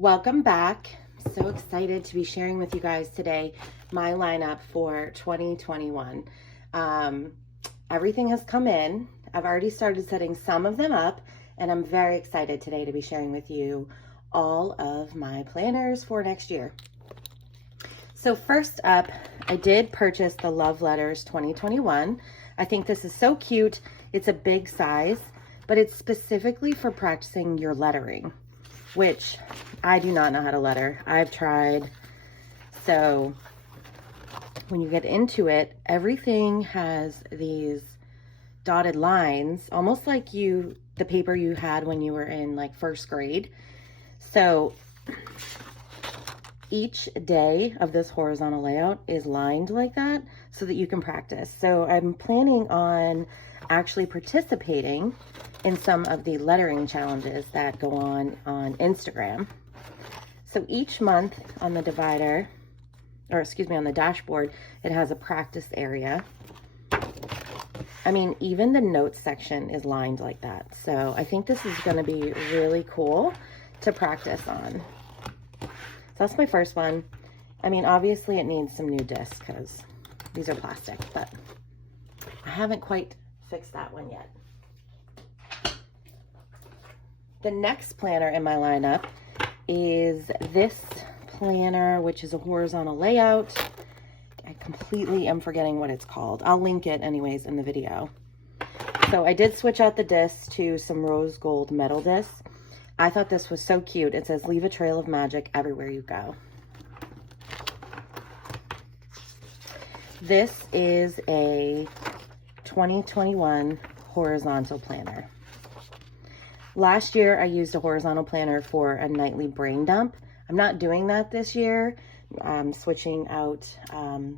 Welcome back. So excited to be sharing with you guys today my lineup for 2021. Everything has come in. I've already started setting some of them up, and I'm very excited today to be sharing with you all of my planners for next year. So first up, I did purchase the Love Letters 2021. I think this is so cute. It's a big size, but it's specifically for practicing your lettering, which I do not know how to letter. I've tried. So when you get into it, everything has these dotted lines, almost like the paper you had when you were in like first grade. So each day of this horizontal layout is lined like that so that you can practice. So I'm planning on actually participating in some of the lettering challenges that go on Instagram. So each month on the divider, or excuse me, on the dashboard, it has a practice area. I mean, even the notes section is lined like that. So I think this is going to be really cool to practice on. So that's my first one. I mean, obviously it needs some new discs because these are plastic, but I haven't quite fixed that one yet. The next planner in my lineup is this planner, which is a horizontal layout. I completely am forgetting what it's called. I'll link it anyways in the video. So I did switch out the discs to some rose gold metal discs. I thought this was so cute. It says, "Leave a trail of magic everywhere you go." This is a 2021 horizontal planner. Last year, I used a horizontal planner for a nightly brain dump. I'm not doing that this year. I'm switching out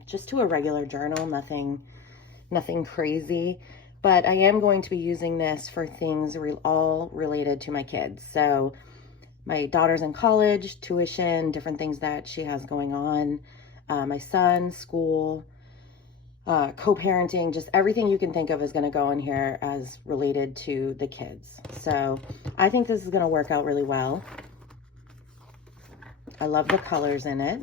just to a regular journal, nothing crazy. But I am going to be using this for things all related to my kids. So my daughter's in college, tuition, different things that she has going on. My son, school, co-parenting, just everything you can think of is going to go in here as related to the kids. So I think this is going to work out really well. I love the colors in it.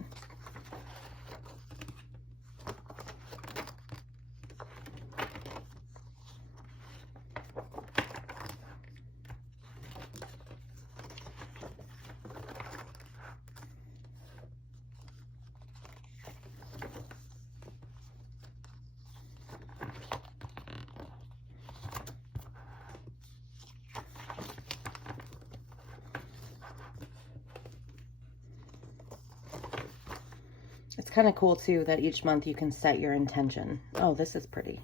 It's kind of cool too that each month you can set your intention. Oh, this is pretty.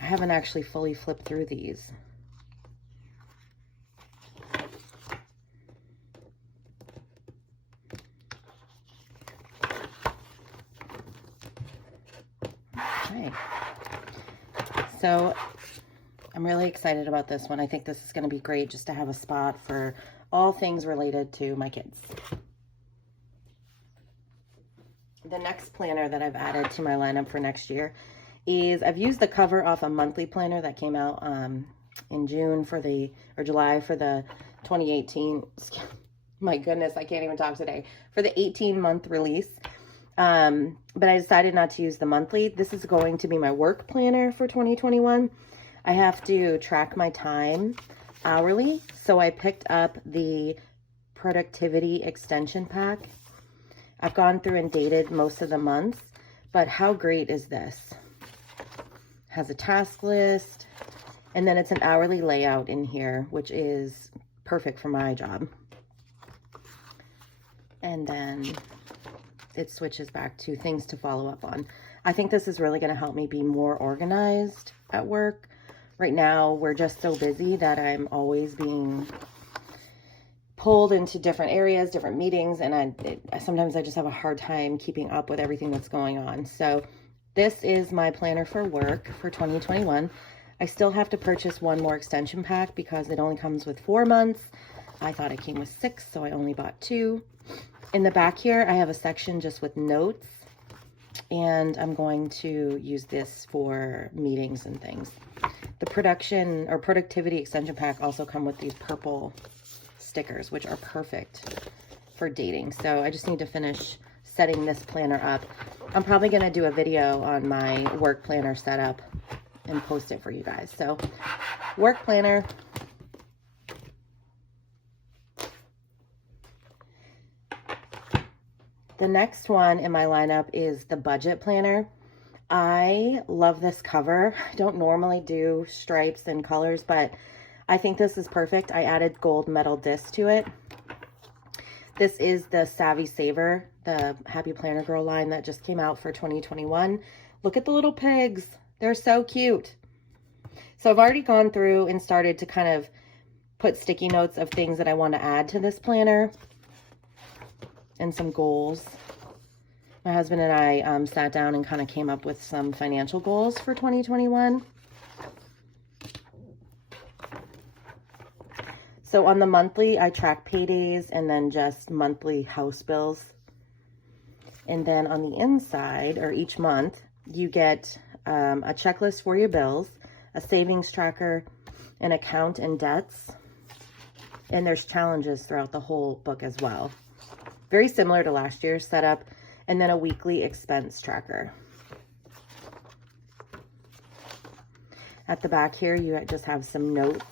I haven't actually fully flipped through these. Okay. So I'm really excited about this one. I think this is going to be great just to have a spot for all things related to my kids. The next planner that I've added to my lineup for next year is, I've used the cover off a monthly planner that came out in July for the 2018, my goodness, I can't even talk today, for the 18-month release. But I decided not to use the monthly. This is going to be my work planner for 2021. I have to track my time hourly, so I picked up the productivity extension pack. I've gone through and dated most of the months, but how great is this? Has a task list, and then it's an hourly layout in here, which is perfect for my job. And then it switches back to things to follow up on. I think this is really going to help me be more organized at work. Right now, we're just so busy that I'm always being pulled into different areas, different meetings, and sometimes I just have a hard time keeping up with everything that's going on. So this is my planner for work for 2021. I still have to purchase one more extension pack because it only comes with 4 months. I thought it came with 6, so I only bought 2. In the back here, I have a section just with notes, and I'm going to use this for meetings and things. The productivity extension pack also come with these purple stickers, which are perfect for dating. So I just need to finish setting this planner up. I'm probably going to do a video on my work planner setup and post it for you guys. So work planner. The next one in my lineup is the budget planner. I love this cover. I don't normally do stripes and colors, but I think this is perfect. I added gold metal disc to it. This is the Savvy Saver, the Happy Planner Girl line that just came out for 2021. Look at the little pigs. They're so cute. So I've already gone through and started to kind of put sticky notes of things that I want to add to this planner and some goals. My husband and I sat down and kind of came up with some financial goals for 2021. So on the monthly, I track paydays and then just monthly house bills. And then on the inside, or each month, you get a checklist for your bills, a savings tracker, an account and debts. And there's challenges throughout the whole book as well. Very similar to last year's setup. And then a weekly expense tracker. At the back here, you just have some notes.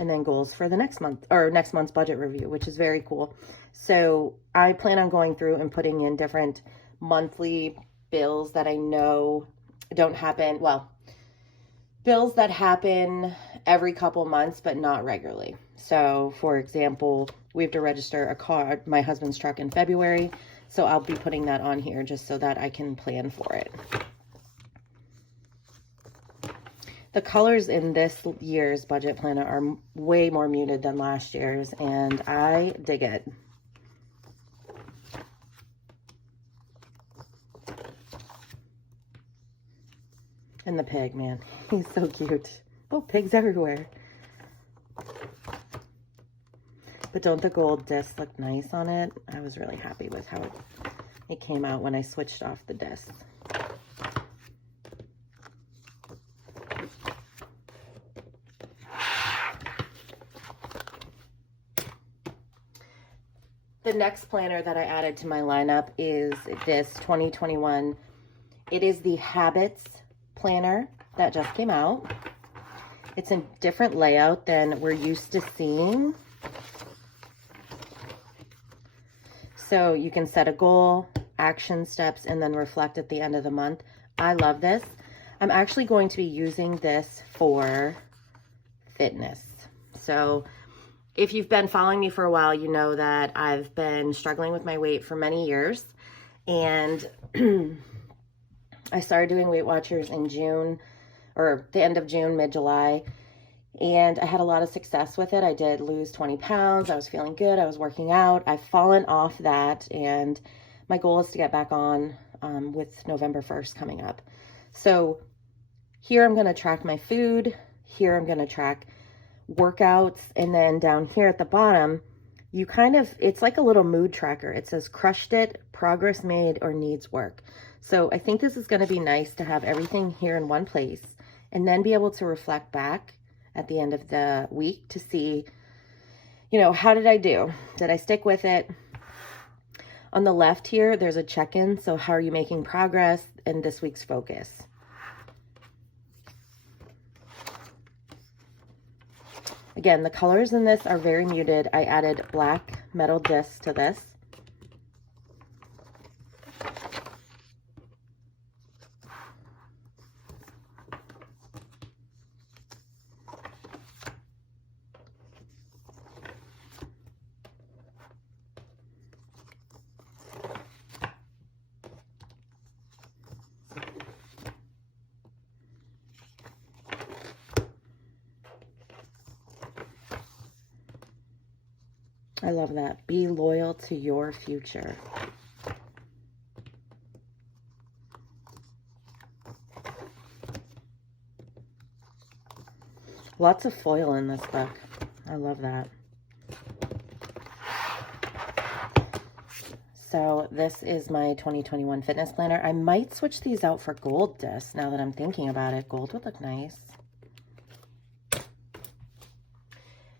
And then goals for the next month, or next month's budget review, which is very cool. So I plan on going through and putting in different monthly bills that I know don't happen, well, bills that happen every couple months, but not regularly. So for example, we have to register a car, my husband's truck, in February. So I'll be putting that on here just so that I can plan for it. The colors in this year's budget planner are way more muted than last year's, and I dig it. And the pig, man, he's so cute. Oh, pigs everywhere. But don't the gold discs look nice on it? I was really happy with how it came out when I switched off the discs. The next planner that I added to my lineup is this 2021. It is the Habits planner that just came out. It's a different layout than we're used to seeing. So you can set a goal, action steps, and then reflect at the end of the month. I love this. I'm actually going to be using this for fitness. So if you've been following me for a while, you know that I've been struggling with my weight for many years. And I started doing Weight Watchers in June, or the end of June, mid-July. And I had a lot of success with it. I did lose 20 pounds. I was feeling good. I was working out. I've fallen off that. And my goal is to get back on with November 1st coming up. So here I'm going to track my food. Here I'm going to track workouts, and then down here at the bottom you it's like a little mood tracker. It says crushed it, progress made, or needs work. So I think this is going to be nice to have everything here in one place and then be able to reflect back at the end of the week to see, you know, how did I do? Did I stick with it? On the left here there's a check-in, so how are you making progress in this week's focus? Again, the colors in this are very muted. I added black metal discs to this. I love that. Be loyal to your future. Lots of foil in this book. I love that. So this is my 2021 fitness planner. I might switch these out for gold discs now that I'm thinking about it. Gold would look nice.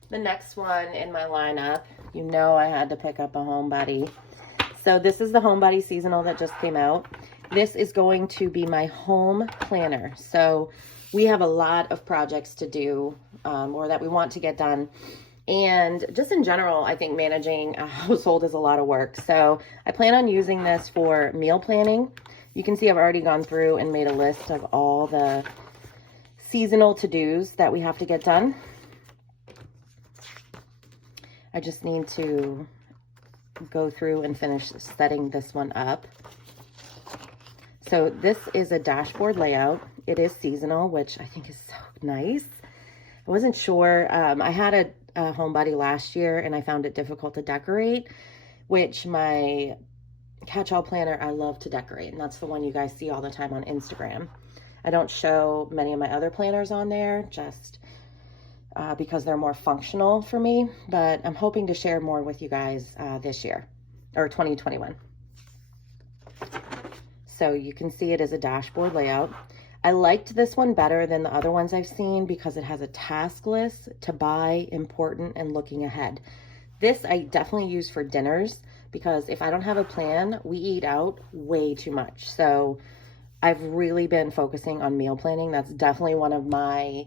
The next one in my lineup, you know I had to pick up a Homebody. So this is the Homebody seasonal that just came out. This is going to be my home planner. So we have a lot of projects to do or that we want to get done. And just in general, I think managing a household is a lot of work. So I plan on using this for meal planning. You can see I've already gone through and made a list of all the seasonal to-dos that we have to get done. I just need to go through and finish setting this one up. So this is a dashboard layout. It is seasonal, which I think is so nice. I wasn't sure. I had a Homebody last year and I found it difficult to decorate, which my catch-all planner, I love to decorate, and that's the one you guys see all the time on Instagram. I don't show many of my other planners on there just because they're more functional for me, but I'm hoping to share more with you guys this year, or 2021. So you can see it as a dashboard layout. I liked this one better than the other ones I've seen because it has a task list to buy, important, and looking ahead. This I definitely use for dinners because if I don't have a plan, we eat out way too much. So I've really been focusing on meal planning. That's definitely one of my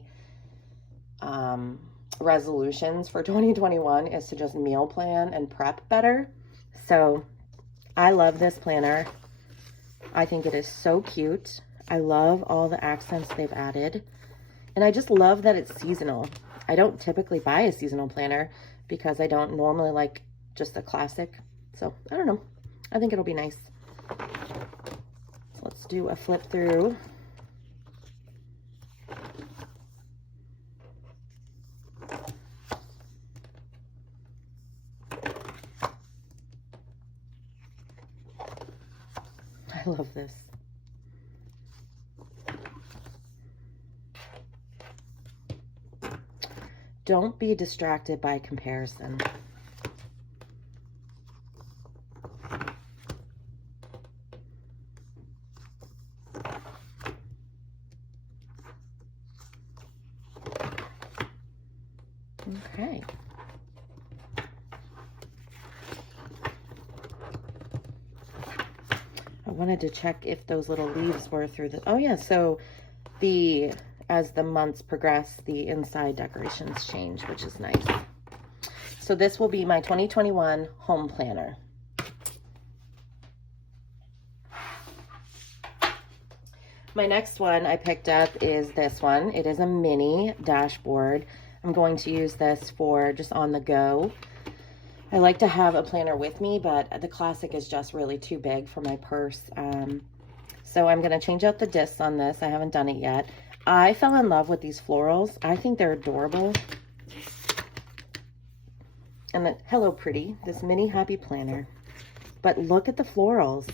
resolutions for 2021 is to just meal plan and prep better. So I love this planner. I think it is so cute. I love all the accents they've added. And I just love that it's seasonal. I don't typically buy a seasonal planner because I don't normally like just the classic. So I don't know. I think it'll be nice. Let's do a flip through. I love this. Don't be distracted by comparison. Okay. I wanted to check if those little leaves were through the, oh yeah, so as the months progress, the inside decorations change, which is nice. So this will be my 2021 home planner. My next one I picked up is this one. It is a mini dashboard. I'm going to use this for just on the go. I like to have a planner with me, but the classic is just really too big for my purse. So I'm going to change out the discs on this. I haven't done it yet. I fell in love with these florals. I think they're adorable. And then, hello pretty, this mini happy planner. But look at the florals.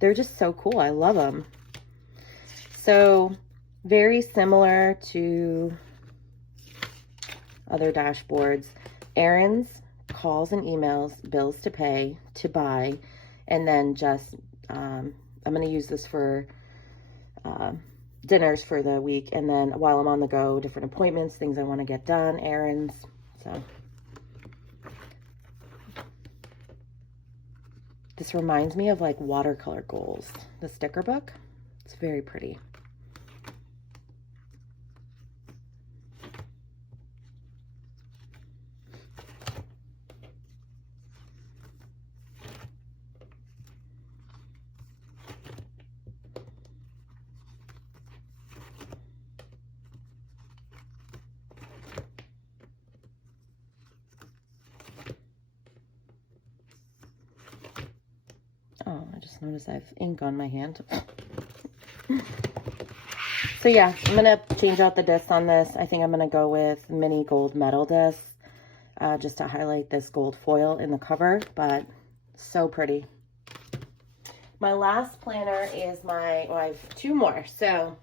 They're just so cool. I love them. So very similar to other dashboards. Errands, calls and emails, bills to pay, to buy, and then just, I'm going to use this for dinners for the week, and then while I'm on the go, different appointments, things I want to get done, errands. So this reminds me of like watercolor goals, the sticker book. It's very pretty. Oh, I just noticed I have ink on my hand. So yeah, I'm going to change out the discs on this. I think I'm going to go with mini gold metal discs just to highlight this gold foil in the cover, but so pretty. My last planner is I have two more. So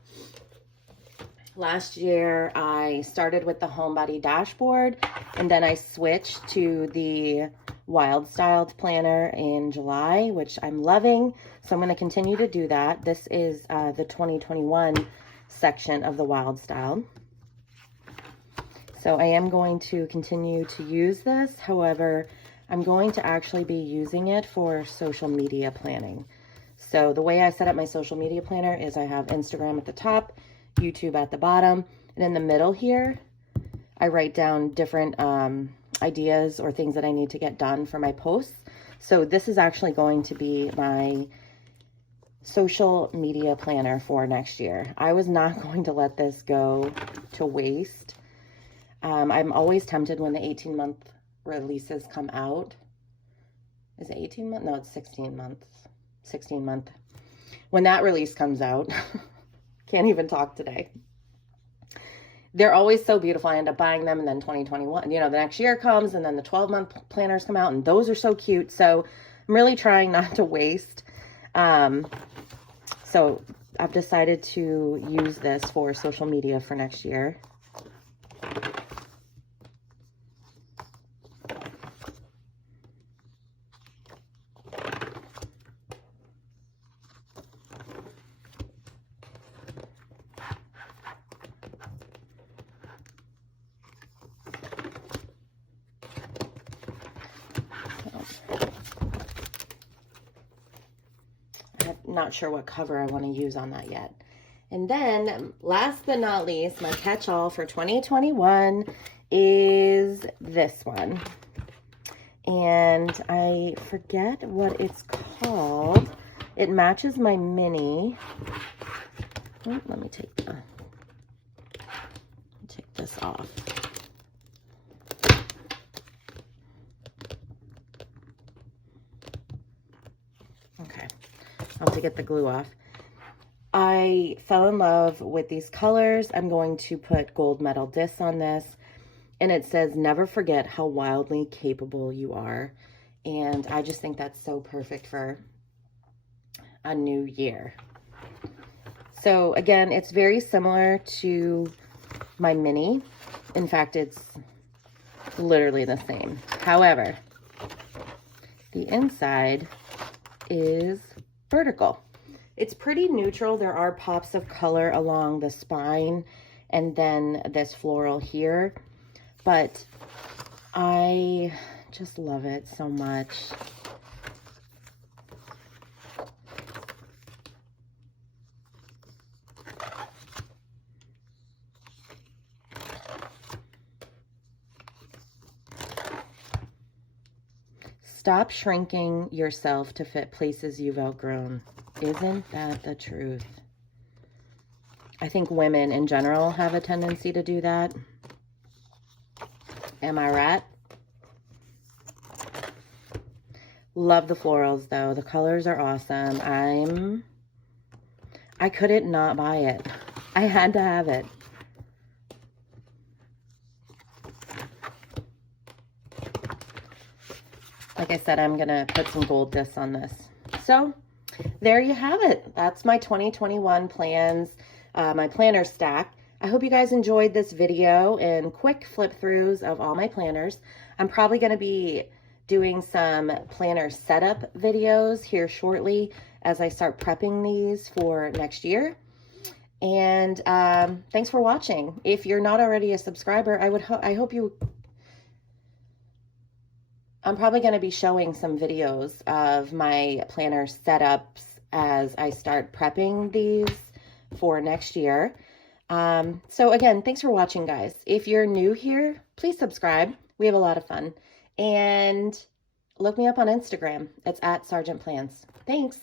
last year I started with the Homebody dashboard, and then I switched to the Wild Styled planner in July, which I'm loving. So I'm going to continue to do that. This is the 2021 section of the Wild Style. So I am going to continue to use this. However, I'm going to actually be using it for social media planning. So the way I set up my social media planner is I have Instagram at the top, YouTube at the bottom, and in the middle here, I write down different ideas or things that I need to get done for my posts. So this is actually going to be my social media planner for next year. I was not going to let this go to waste. I'm always tempted when the 18-month releases come out. Is it 18 months? No, it's 16 months. 16 month. When that release comes out, can't even talk today. They're always so beautiful. I end up buying them, and then 2021, you know, the next year comes, and then the 12-month planners come out, and those are so cute. So I'm really trying not to waste. So I've decided to use this for social media for next year. I'm not sure what cover I want to use on that yet. And then last but not least, my catch-all for 2021 is this one. And I forget what it's called. It matches my mini. Oh, let me take this off. Okay, I'll have to get the glue off. I fell in love with these colors. I'm going to put gold medal discs on this. And it says, never forget how wildly capable you are. And I just think that's so perfect for a new year. So again, it's very similar to my mini. In fact, it's literally the same. However, the inside is vertical. It's pretty neutral. There are pops of color along the spine and then this floral here, but I just love it so much. Stop shrinking yourself to fit places you've outgrown. Isn't that the truth? I think women in general have a tendency to do that. Am I right? Love the florals though. The colors are awesome. I couldn't not buy it. I had to have it. Like I said, I'm gonna put some gold discs on this. So there you have it. That's my 2021 plans, my planner stack. I hope you guys enjoyed this video and quick flip throughs of all my planners. I'm probably going to be doing some planner setup videos here shortly as I start prepping these for next year. And thanks for watching. If you're not already a subscriber, I hope you... I'm probably going to be showing some videos of my planner setups as I start prepping these for next year. So again, thanks for watching, guys. If you're new here, please subscribe. We have a lot of fun. And look me up on Instagram. It's @Sargentplans. Thanks.